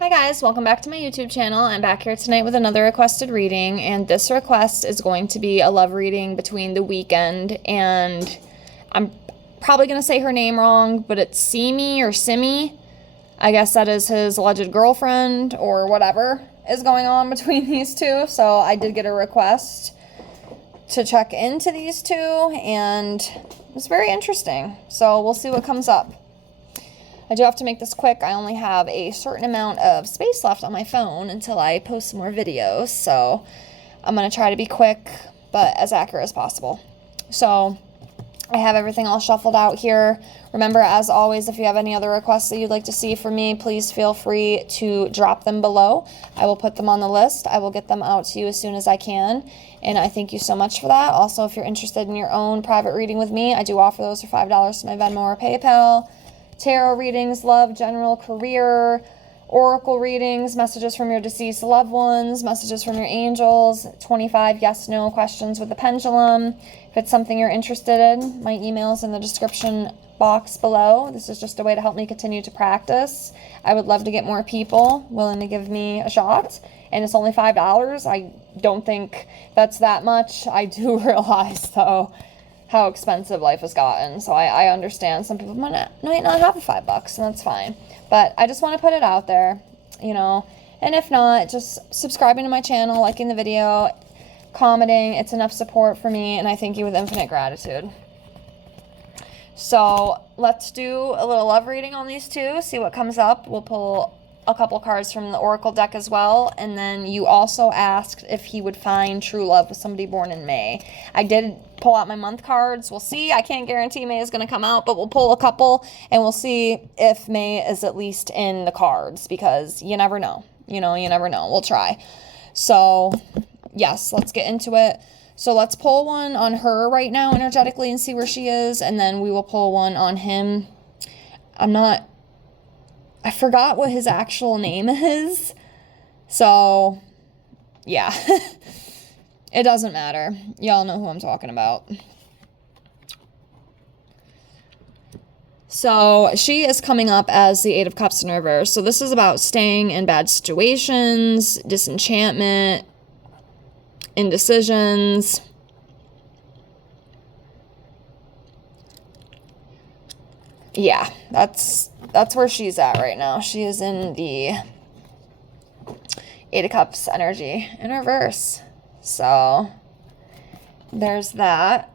Hi guys, welcome back to my YouTube channel. I'm back here tonight with another requested reading, and this request is going to be a love reading between the Weeknd and I'm probably going to say her name wrong, but it's Simi or Simi. I guess that is his alleged girlfriend or whatever is going on between these two. So I did get a request to check into these two, and it's very interesting. So we'll see what comes up. I do have to make this quick. I only have a certain amount of space left on my phone until I post some more videos. So I'm going to try to be quick, but as accurate as possible. So I have everything all shuffled out here. Remember, as always, if you have any other requests that you'd like to see from me, please feel free to drop them below. I will put them on the list. I will get them out to you as soon as I can. And I thank you so much for that. Also, if you're interested in your own private reading with me, I do offer those for $5 to my Venmo or PayPal. Tarot readings, love, general, career, oracle readings, messages from your deceased loved ones, messages from your angels, 25 yes/no questions with the pendulum. If it's something you're interested in, my email's in the description box below. This is just a way to help me continue to practice. I would love to get more people willing to give me a shot, and it's only $5. I don't think that's that much. I do realize, though, how expensive life has gotten. So I understand some people might not have the $5, and that's fine. But I just want to put it out there, you know. And if not, just subscribing to my channel, liking the video, commenting. It's enough support for me, and I thank you with infinite gratitude. So let's do a little love reading on these two, see what comes up. We'll pull a couple cards from the Oracle deck as well. And then you also asked if he would find true love with somebody born in May. I did pull out my month cards. We'll see. I can't guarantee May is going to come out, but we'll pull a couple and we'll see if May is at least in the cards, because you never know. You know, you never know. We'll try. So yes, let's get into it. So let's pull one on her right now energetically and see where she is. And then we will pull one on him. I forgot what his actual name is. So, yeah. It doesn't matter. Y'all know who I'm talking about. So, she is coming up as the Eight of Cups in reverse. So, this is about staying in bad situations, disenchantment, indecisions. Yeah, that's where she's at right now. She is in the Eight of Cups energy in reverse. So there's that.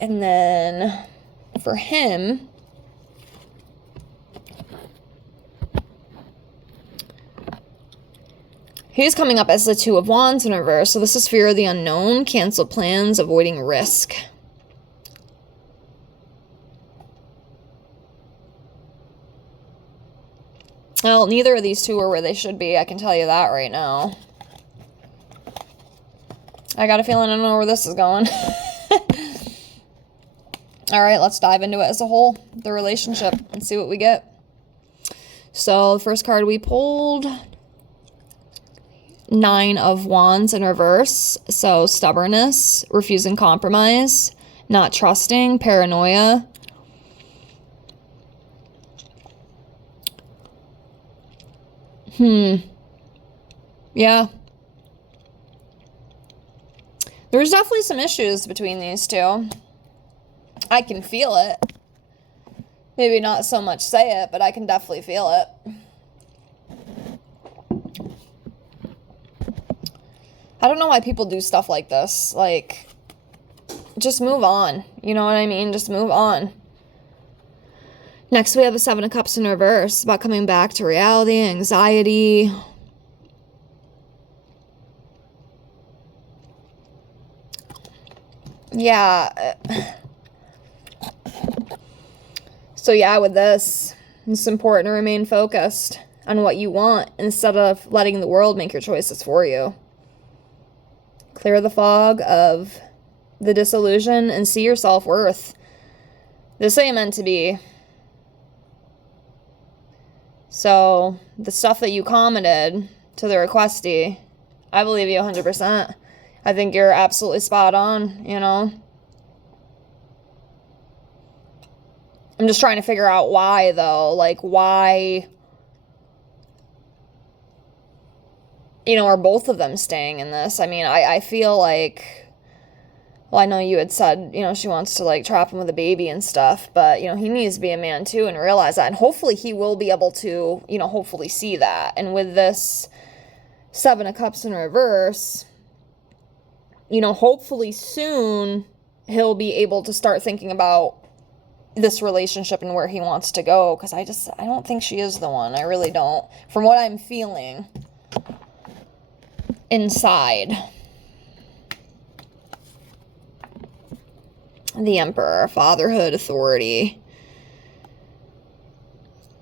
And then for him, he's coming up as the Two of Wands in reverse. So this is fear of the unknown, cancel plans, avoiding risk. Well, neither of these two are where they should be. I can tell you that right now. I got a feeling I don't know where this is going. All right, let's dive into it as a whole, the relationship, and see what we get. So the first card we pulled, Nine of Wands in reverse. So stubbornness, refusing compromise, not trusting, paranoia. Yeah. There's definitely some issues between these two. I can feel it. Maybe not so much say it, but I can definitely feel it. I don't know why people do stuff like this. Like, just move on. You know what I mean? Just move on. Next, we have a Seven of Cups in reverse, about coming back to reality, anxiety. Yeah. So yeah, with this, it's important to remain focused on what you want instead of letting the world make your choices for you. Clear the fog of the disillusion and see your self-worth. This ain't meant to be. So, the stuff that you commented to the requesty, I believe you 100%. I think you're absolutely spot on, you know. I'm just trying to figure out why, though. Like, why are both of them staying in this? I mean, I feel like, well, I know you had said, she wants to like trap him with a baby and stuff, but, he needs to be a man too and realize that. And hopefully he will be able to, hopefully see that. And with this Seven of Cups in reverse, hopefully soon he'll be able to start thinking about this relationship and where he wants to go. Because I don't think she is the one. I really don't. From what I'm feeling inside. The Emperor, fatherhood, authority.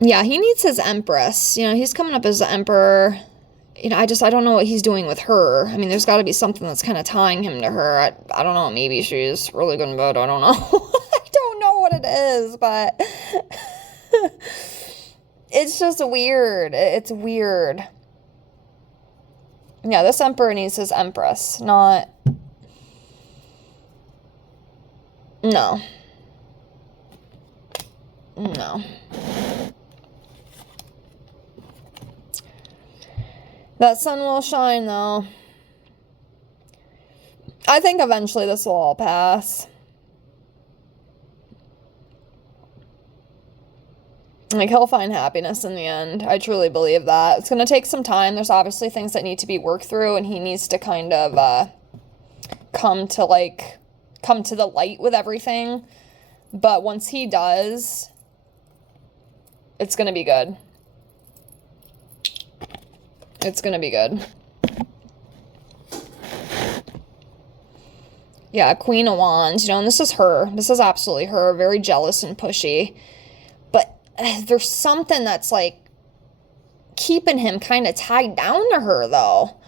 Yeah, he needs his Empress. He's coming up as the Emperor. I don't know what he's doing with her. I mean, there's got to be something that's kind of tying him to her. I don't know. Maybe she's really good in bed. I don't know. I don't know what it is, but it's just weird. It's weird. Yeah, this Emperor needs his Empress, not... No. No. That sun will shine, though. I think eventually this will all pass. Like, he'll find happiness in the end. I truly believe that. It's going to take some time. There's obviously things that need to be worked through, and he needs to kind of come to the light with everything. But once he does, it's going to be good. It's going to be good. Yeah, Queen of Wands, and this is her. This is absolutely her. Very jealous and pushy. But there's something that's, like, keeping him kind of tied down to her, though.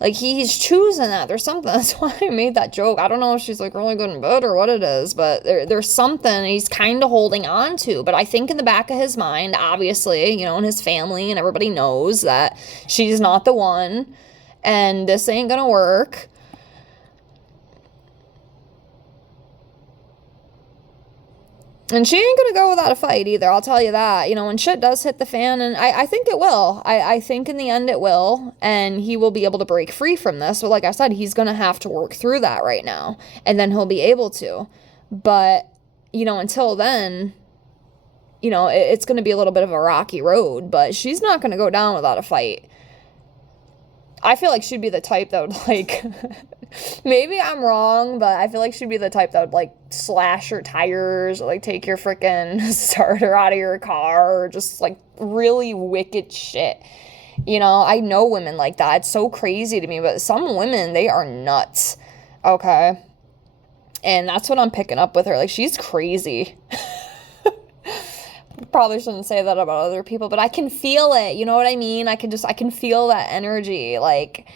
Like, he's choosing that. There's something. That's why I made that joke. I don't know if she's, like, really good in bed or what it is, but there's something he's kind of holding on to. But I think in the back of his mind, obviously, and his family and everybody knows that she's not the one, and this ain't gonna work. And she ain't gonna go without a fight either, I'll tell you that. When shit does hit the fan, and I think it will. I think in the end it will, and he will be able to break free from this. But like I said, he's gonna have to work through that right now, and then he'll be able to. But, until then, it's gonna be a little bit of a rocky road, but she's not gonna go down without a fight. I feel like she'd be the type that would, like... Maybe I'm wrong, but I feel like she'd be the type that would, like, slash your tires, or, like, take your freaking starter out of your car, or just, like, really wicked shit. I know women like that. It's so crazy to me, but some women, they are nuts, okay? And that's what I'm picking up with her. Like, she's crazy. Probably shouldn't say that about other people, but I can feel it, you know what I mean? I can feel that energy, like,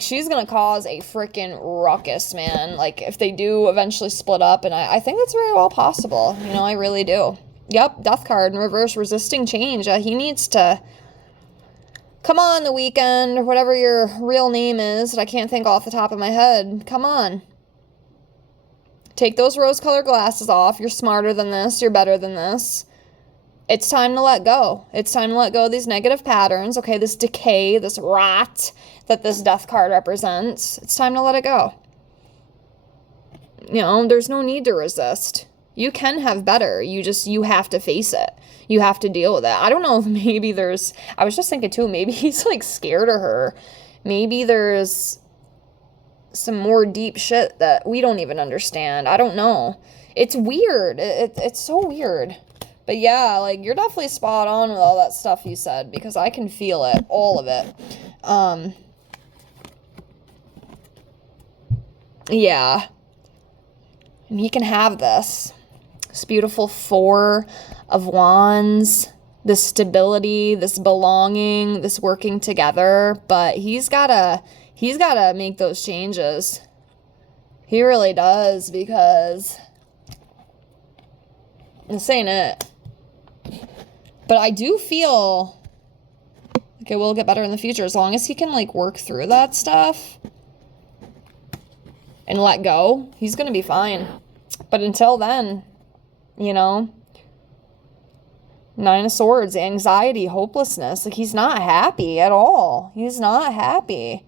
she's gonna cause a freaking ruckus, man. Like, if they do eventually split up, and I think that's very well possible. I really do. Yep, Death card in reverse, resisting change. He needs to... Come on, the Weeknd, or whatever your real name is, that I can't think off the top of my head. Come on. Take those rose-colored glasses off. You're smarter than this. You're better than this. It's time to let go. It's time to let go of these negative patterns, okay? This decay, this rot that this Death card represents. It's time to let it go. There's no need to resist. You can have better. You have to face it. You have to deal with it. I don't know if maybe I was just thinking too, maybe he's, like, scared of her. Maybe there's some more deep shit that we don't even understand. I don't know. It's weird. It's so weird. But yeah, like, you're definitely spot on with all that stuff you said, because I can feel it, all of it. Yeah. And he can have this beautiful Four of Wands, this stability, this belonging, this working together, but he's gotta make those changes. He really does, because this ain't it. But I do feel like it will get better in the future, as long as he can, like, work through that stuff and let go. He's gonna be fine. But until then, Nine of Swords, anxiety, hopelessness. Like, he's not happy at all. He's not happy.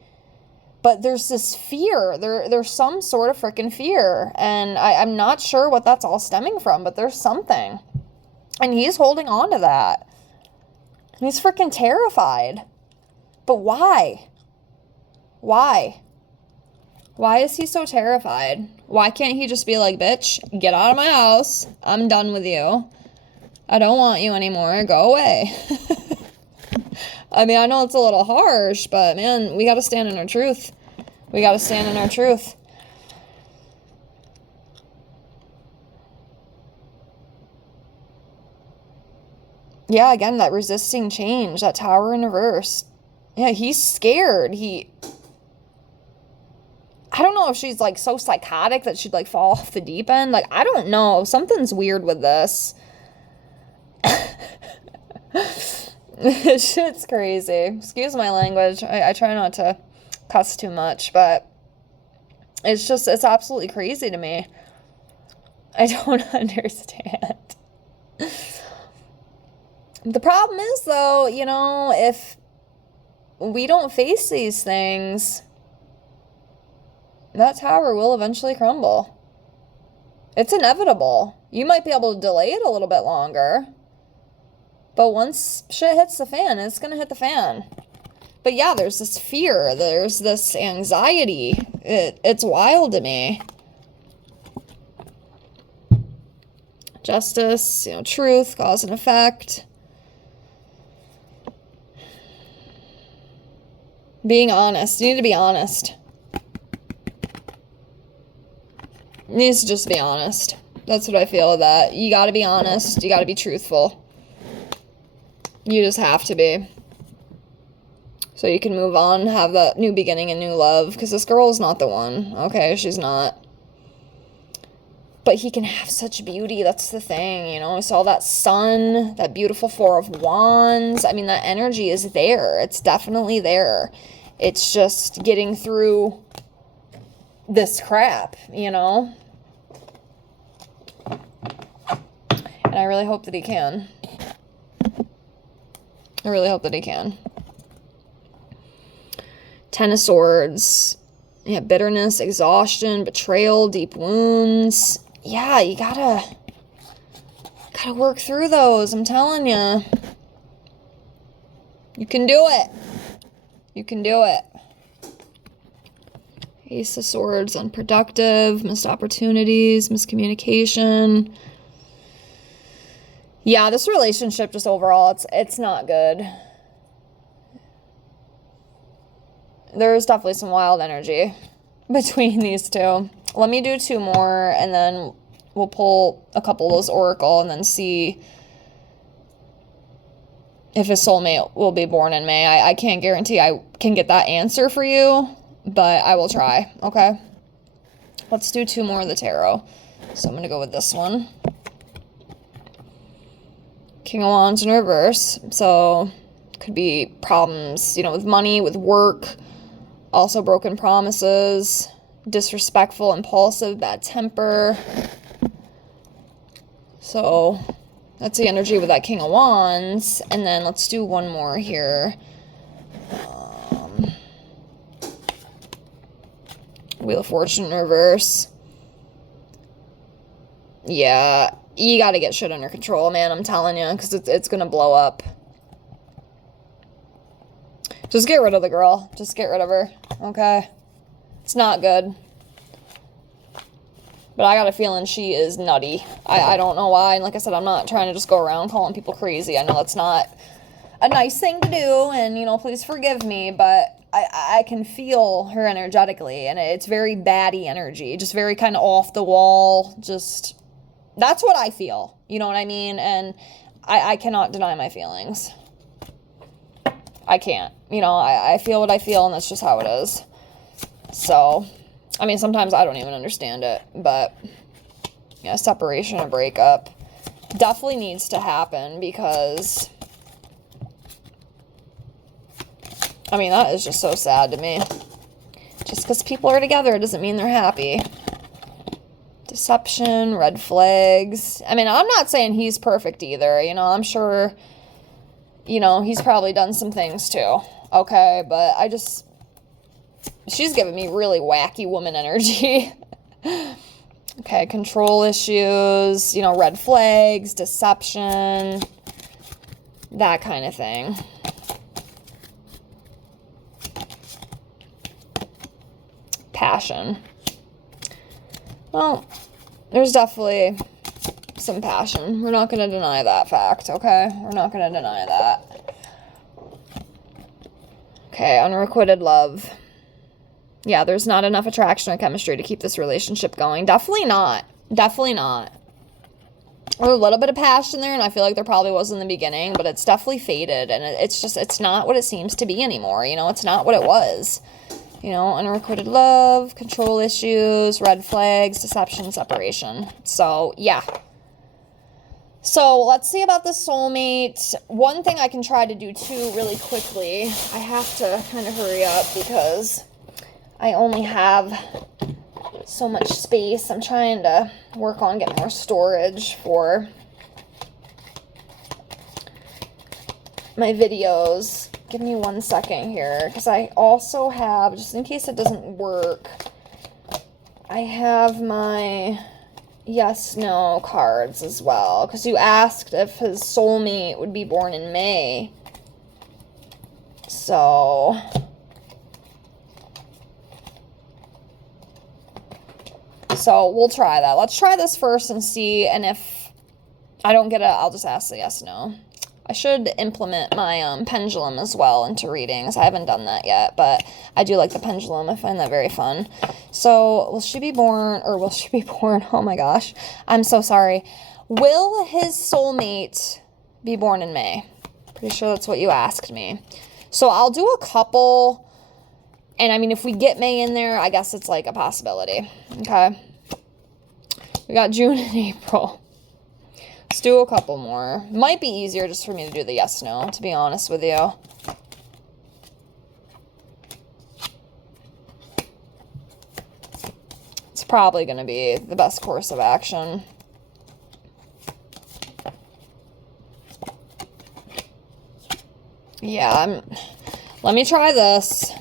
But there's this fear. There's some sort of freaking fear. And I'm not sure what that's all stemming from, but there's something. And he's holding on to that. And he's freaking terrified. But why? Why? Why is he so terrified? Why can't he just be like, bitch, get out of my house. I'm done with you. I don't want you anymore. Go away. I mean, I know it's a little harsh, but man, we got to stand in our truth. We got to stand in our truth. Yeah, again, that resisting change, that Tower in reverse. Yeah, he's scared. I don't know if she's like so psychotic that she'd like fall off the deep end. Like, I don't know. Something's weird with this. Shit's crazy. Excuse my language. I try not to cuss too much, but it's absolutely crazy to me. I don't understand. The problem is, though, you know, if we don't face these things, that tower will eventually crumble. It's inevitable. You might be able to delay it a little bit longer, but once shit hits the fan, it's going to hit the fan. But yeah, there's this fear. There's this anxiety. It's wild to me. Justice, you know, truth, cause and effect. Being honest. You need to be honest. You need to just be honest. That's what I feel of that. You gotta be honest. You gotta be truthful. You just have to be. So you can move on, have that new beginning and new love. Because this girl is not the one. Okay, she's not. But he can have such beauty. That's the thing, you know. I saw that sun, that beautiful Four of Wands. I mean, that energy is there. It's definitely there. It's just getting through this crap, you know. And I really hope that he can. I really hope that he can. Ten of Swords. Yeah, bitterness, exhaustion, betrayal, deep wounds. Yeah, you gotta work through those. I'm telling you. You can do it. You can do it. Ace of Swords, unproductive, missed opportunities, miscommunication. Yeah, this relationship just overall, it's not good. There's definitely some wild energy between these two. Let me do two more, and then we'll pull a couple of those oracle and then see if his soulmate will be born in May. I can't guarantee I can get that answer for you, but I will try, okay? Let's do two more of the tarot. So I'm going to go with this one. King of Wands in reverse. So could be problems, you know, with money, with work. Also broken promises. Disrespectful, impulsive, bad temper. So that's the energy with that King of Wands. And then let's do one more here. Wheel of Fortune in reverse. Yeah, you gotta get shit under control, man, I'm telling you, because it's gonna blow up. Just get rid of the girl. Just get rid of her, okay? It's not good. But I got a feeling she is nutty. I don't know why, and like I said, I'm not trying to just go around calling people crazy. I know that's not a nice thing to do, and, you know, please forgive me, but I can feel her energetically, and it's very baddie energy, just very kind of off the wall, just, that's what I feel, you know what I mean, and I cannot deny my feelings. I can't, you know, I feel what I feel, and that's just how it is. So, I mean, sometimes I don't even understand it, but, yeah, separation and breakup definitely needs to happen, because I mean, that is just so sad to me. Just because people are together doesn't mean they're happy. Deception, red flags. I mean, I'm not saying he's perfect either. You know, I'm sure, you know, he's probably done some things too. Okay, but she's giving me really wacky woman energy. Okay, control issues, you know, red flags, deception, that kind of thing. Passion. Well, there's definitely some passion. We're not going to deny that fact, okay? We're not going to deny that. Okay, unrequited love. Yeah, there's not enough attraction or chemistry to keep this relationship going. Definitely not. Definitely not. There's a little bit of passion there, and I feel like there probably was in the beginning, but it's definitely faded, and it's not what it seems to be anymore. You know, it's not what it was. You know, unrequited love, control issues, red flags, deception, separation. So, yeah. So, let's see about the soulmate. One thing I can try to do, too, really quickly. I have to kind of hurry up because I only have so much space. I'm trying to work on getting more storage for my videos. Give me 1 second here, because I also have, just in case it doesn't work, I have my yes/no cards as well, because you asked if his soulmate would be born in May. So we'll try that. Let's try this first and see, and if I don't get it, I'll just ask the yes/no. I should implement my pendulum as well into readings. I haven't done that yet, but I do like the pendulum. I find that very fun. So, will she be born, oh my gosh, I'm so sorry. Will his soulmate be born in May? Pretty sure that's what you asked me. So, I'll do a couple, and I mean, if we get May in there, I guess it's like a possibility. Okay. We got June and April. Let's do a couple more. Might be easier just for me to do the yes/no, to be honest with you. It's probably going to be the best course of action. Yeah, let me try this.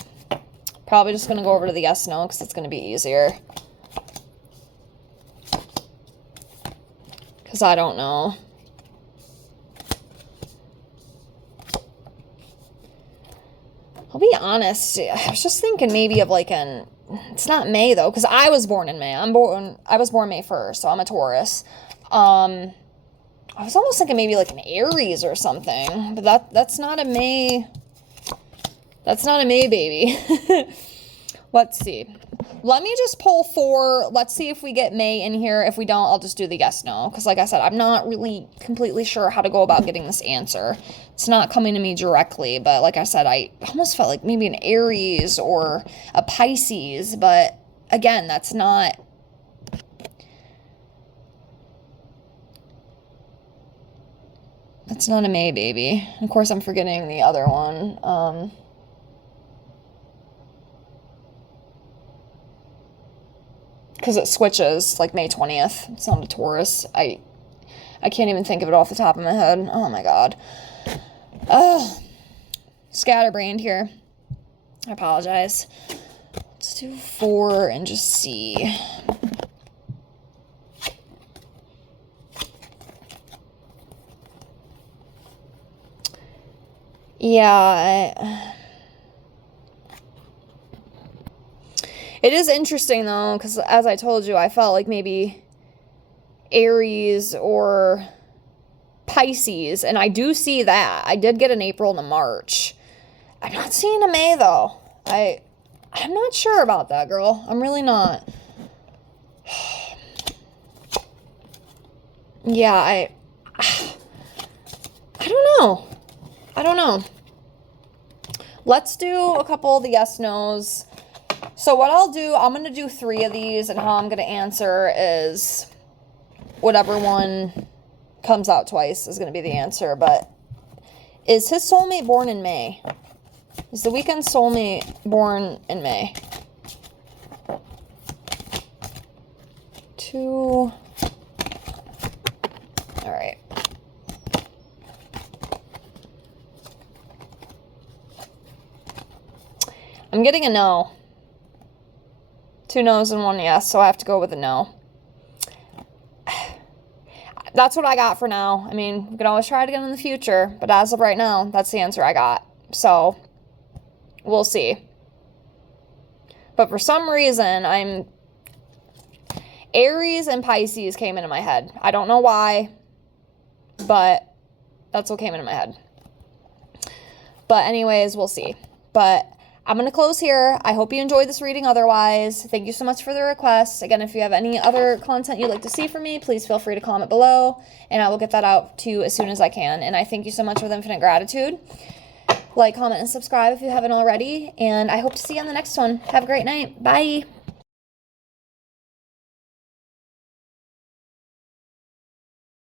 Probably just going to go over to the yes/no because it's going to be easier. Because I don't know. I'll be honest. I was just thinking maybe of like it's not May though, because I was born in May. I was born May 1st, so I'm a Taurus. I was almost thinking maybe like an Aries or something, but that's not a May. That's not a May baby. Let's see. Let me just pull 4. Let's see if we get May in here. If we don't, I'll just do the yes/no. Because like I said, I'm not really completely sure how to go about getting this answer. It's not coming to me directly. But like I said, I almost felt like maybe an Aries or a Pisces. But again, that's not... That's not a May baby. Of course, I'm forgetting the other one. Because it switches, like May 20th. It's not a Taurus. I can't even think of it off the top of my head. Oh my god. Scatterbrained here. I apologize. Let's do 4 and just see. Yeah, it is interesting, though, because as I told you, I felt like maybe Aries or Pisces, and I do see that. I did get an April and a March. I'm not seeing a May, though. I'm not sure about that, girl. I'm really not. Yeah, I don't know. I don't know. Let's do a couple of the yes/nos. So what I'll do, I'm going to do 3 of these, and how I'm going to answer is whatever one comes out twice is going to be the answer. But is his soulmate born in May? Is the Weeknd soulmate born in May? 2, 2. All right. I'm getting a no. 2 no's and 1 yes, so I have to go with a no. That's what I got for now. I mean, we can always try it again in the future, but as of right now, that's the answer I got. So, we'll see. But for some reason, Aries and Pisces came into my head. I don't know why, but that's what came into my head. But anyways, we'll see. But I'm going to close here. I hope you enjoyed this reading otherwise. Thank you so much for the requests. Again, if you have any other content you'd like to see from me, please feel free to comment below, and I will get that out to you as soon as I can. And I thank you so much with infinite gratitude. Like, comment, and subscribe if you haven't already, and I hope to see you on the next one. Have a great night. Bye.